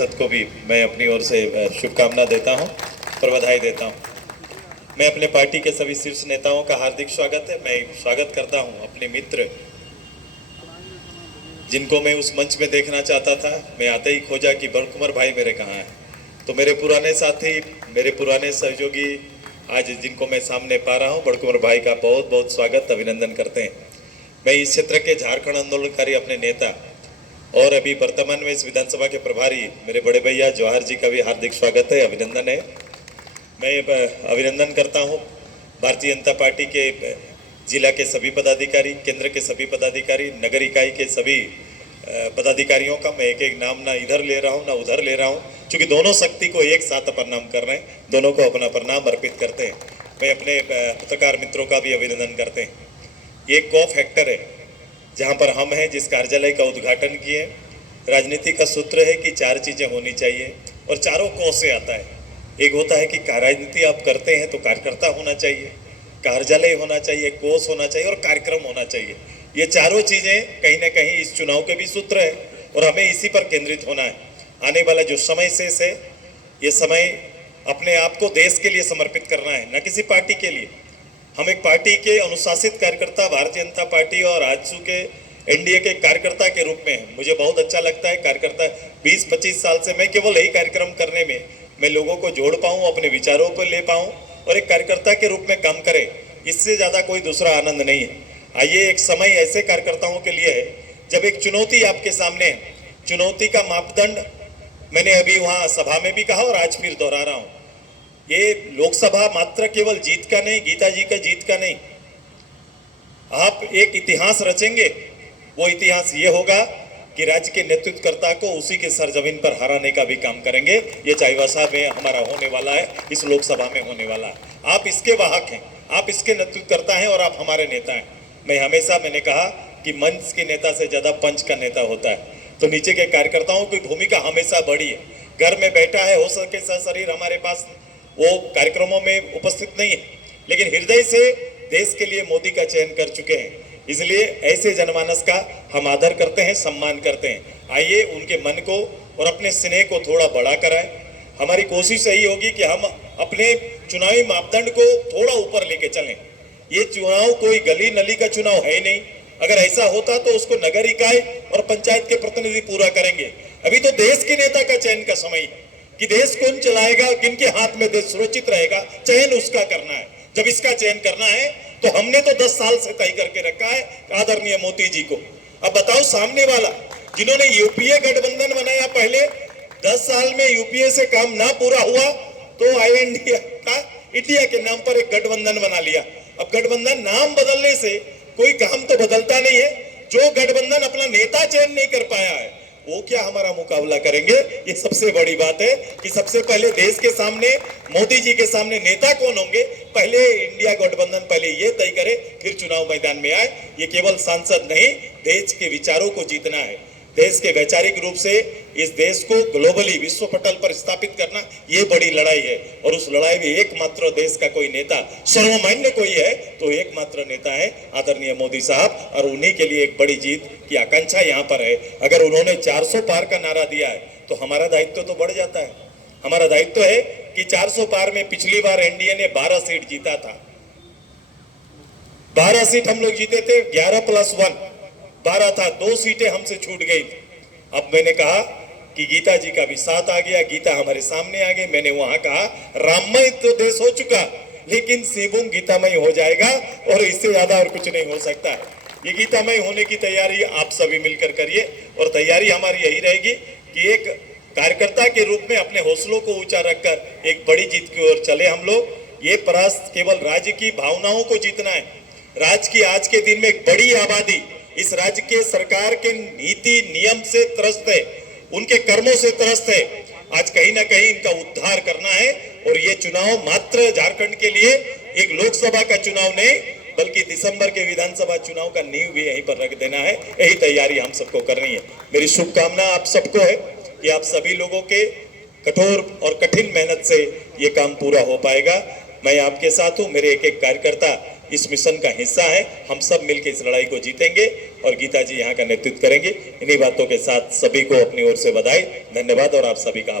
सांसद को भी मैं अपनी ओर से शुभकामना देता हूं और बधाई देता हूं। मैं अपने पार्टी के सभी शीर्ष नेताओं का हार्दिक स्वागत है। मैं स्वागत करता हूं अपने मित्र जिनको मैं उस मंच में देखना चाहता था। मैं आते ही खोजा कि बड़कुंवर भाई मेरे कहाँ हैं। तो मेरे पुराने साथी, मेरे पुराने सहयोगी आज जिनको मैं सामने पा रहा हूं, बड़कुंवर भाई का बहुत बहुत स्वागत, अभिनंदन करते हैं। मैं इस क्षेत्र के झारखंड आंदोलनकारी अपने नेता और अभी वर्तमान में इस विधानसभा के प्रभारी मेरे बड़े भैया जवाहर जी का भी हार्दिक स्वागत है, अभिनंदन है। मैं अभिनंदन करता हूं भारतीय जनता पार्टी के जिला के सभी पदाधिकारी, केंद्र के सभी पदाधिकारी, नगर इकाई के सभी पदाधिकारियों का। मैं एक एक नाम ना इधर ले रहा हूं ना उधर ले रहा हूं, क्योंकि दोनों शक्ति को एक साथ प्रणाम कर रहे हैं, दोनों को अपना प्रणाम अर्पित करते हैं। मैं अपने पत्रकार मित्रों का भी अभिनंदन करते हैं। ये कॉ फैक्टर है जहां पर हम हैं, जिस कार्यालय का उद्घाटन किए। राजनीति का सूत्र है कि 4 चीजें होनी चाहिए और चारों कौ से आता है। एक होता है कि राजनीति आप करते हैं तो कार्यकर्ता होना चाहिए, कार्यालय होना चाहिए, कोष होना चाहिए और कार्यक्रम होना चाहिए। ये चारों चीजें कहीं ना कहीं इस चुनाव के भी सूत्र है और हमें इसी पर केंद्रित होना है। आने वाला जो समय शेष है, ये समय अपने आप को देश के लिए समर्पित करना है, न किसी पार्टी के लिए। हम एक पार्टी के अनुशासित कार्यकर्ता भारतीय जनता पार्टी और आजसू के एनडीए के कार्यकर्ता के रूप में हैं। मुझे बहुत अच्छा लगता है कार्यकर्ता 20-25 साल से मैं केवल यही कार्यक्रम करने में मैं लोगों को जोड़ पाऊँ, अपने विचारों पर ले पाऊँ और एक कार्यकर्ता के रूप में काम करें। इससे ज़्यादा कोई दूसरा आनंद नहीं है। आइए, एक समय ऐसे कार्यकर्ताओं के लिए है जब एक चुनौती आपके सामने है। चुनौती का मापदंड मैंने अभी वहाँ सभा में भी कहा और आज फिर दोहरा रहा हूँ। ये लोकसभा मात्र केवल जीत का नहीं, गीता जी का जीत का नहीं। आप एक इतिहास रचेंगे। वो इतिहास ये होगा कि राज्य के नेतृत्वकर्ता को उसी के सरजमीन पर हराने का भी काम करेंगे। ये चाईबासा में हमारा होने वाला है, इस लोकसभा में होने वाला है। आप इसके वाहक हैं, आप इसके नेतृत्वकर्ता हैं और आप हमारे नेता हैं। मैंने कहा कि मंच के नेता से ज्यादा पंच का नेता होता है, तो नीचे के कार्यकर्ताओं की भूमिका हमेशा बड़ी है। घर में बैठा है, हो सके शरीर हमारे पास वो कार्यक्रमों में उपस्थित नहीं है, लेकिन हृदय से देश के लिए मोदी का चयन कर चुके हैं। इसलिए ऐसे जनमानस का हम आदर करते हैं, सम्मान करते हैं। आइए, उनके मन को और अपने स्नेह को थोड़ा बढ़ा कराएं। हमारी कोशिश यही होगी कि हम अपने चुनावी मापदंड को थोड़ा ऊपर लेके चलें। ये चुनाव कोई गली नली का चुनाव है ही नहीं। अगर ऐसा होता तो उसको नगर इकाई और पंचायत के प्रतिनिधि पूरा करेंगे। अभी तो देश के नेता का चयन का समय है कि देश कौन चलाएगा, किनके हाथ में देश सुरक्षित रहेगा, चयन उसका करना है। जब इसका चयन करना है तो हमने तो 10 साल से तय करके रखा है आदरणीय मोदी जी को। अब बताओ, सामने वाला जिन्होंने यूपीए गठबंधन बनाया, पहले 10 साल में यूपीए से काम ना पूरा हुआ तो इंडिया के नाम पर एक गठबंधन बना लिया। अब गठबंधन नाम बदलने से कोई काम तो बदलता नहीं है। जो गठबंधन अपना नेता चयन नहीं कर पाया है, वो क्या हमारा मुकाबला करेंगे? ये सबसे बड़ी बात है कि सबसे पहले देश के सामने, मोदी जी के सामने नेता कौन होंगे, पहले इंडिया गठबंधन पहले ये तय करे, फिर चुनाव मैदान में आए। ये केवल सांसद नहीं, देश के विचारों को जीतना है। देश के वैचारिक रूप से इस देश को ग्लोबली विश्व पटल पर स्थापित करना, ये बड़ी लड़ाई है। और उस लड़ाई में एकमात्र देश का कोई नेता, सर्वमान्य कोई है तो एकमात्र नेता है आदरणीय मोदी साहब, और उन्हीं के लिए एक बड़ी जीत की आकांक्षा यहाँ पर है। अगर उन्होंने 400 पार का नारा दिया है तो हमारा दायित्व तो बढ़ जाता है। हमारा दायित्व है कि 400 पार में पिछली बार एनडीए ने 12 सीट जीता था। 12 सीट हम लोग जीते थे, 11 + 1 12 था, 2 सीटें हमसे छूट गई। अब मैंने कहा कि गीता जी का भी साथ आ गया, गीता हमारे सामने आ गई। मैंने वहां कहा, राममय तो देश हो चुका, लेकिन शिवम गीतामय हो जाएगा और इससे ज्यादा और कुछ नहीं हो सकता। ये गीतामय होने की तैयारी आप सभी मिलकर करिए और तैयारी हमारी यही रहेगी कि एक कार्यकर्ता के रूप में अपने हौसलों को ऊंचा रखकर एक बड़ी जीत की ओर चले हम लोग। ये परास्त केवल राज्य की भावनाओं को जीतना है। राज्य की आज के दिन में एक बड़ी आबादी इस राज्य के सरकार के नीति नियम से त्रस्त है, उनके कर्मों से त्रस्त है। आज कहीं ना कहीं इनका उद्धार करना है और ये चुनाव मात्र झारखंड के लिए एक लोकसभा का चुनाव नहीं, बल्कि दिसंबर के विधानसभा चुनाव का नींव भी यहीं पर रख देना है। यही तैयारी हम सबको करनी है। मेरी शुभकामना आप सबको है कि आप सभी लोगों के कठोर और कठिन मेहनत से ये काम पूरा हो पाएगा। मैं आपके साथ हूँ। मेरे एक एक कार्यकर्ता इस मिशन का हिस्सा है। हम सब मिलकर इस लड़ाई को जीतेंगे और गीता जी यहाँ का नेतृत्व करेंगे। इन्हीं बातों के साथ सभी को अपनी ओर से बधाई, धन्यवाद और आप सभी का आभार।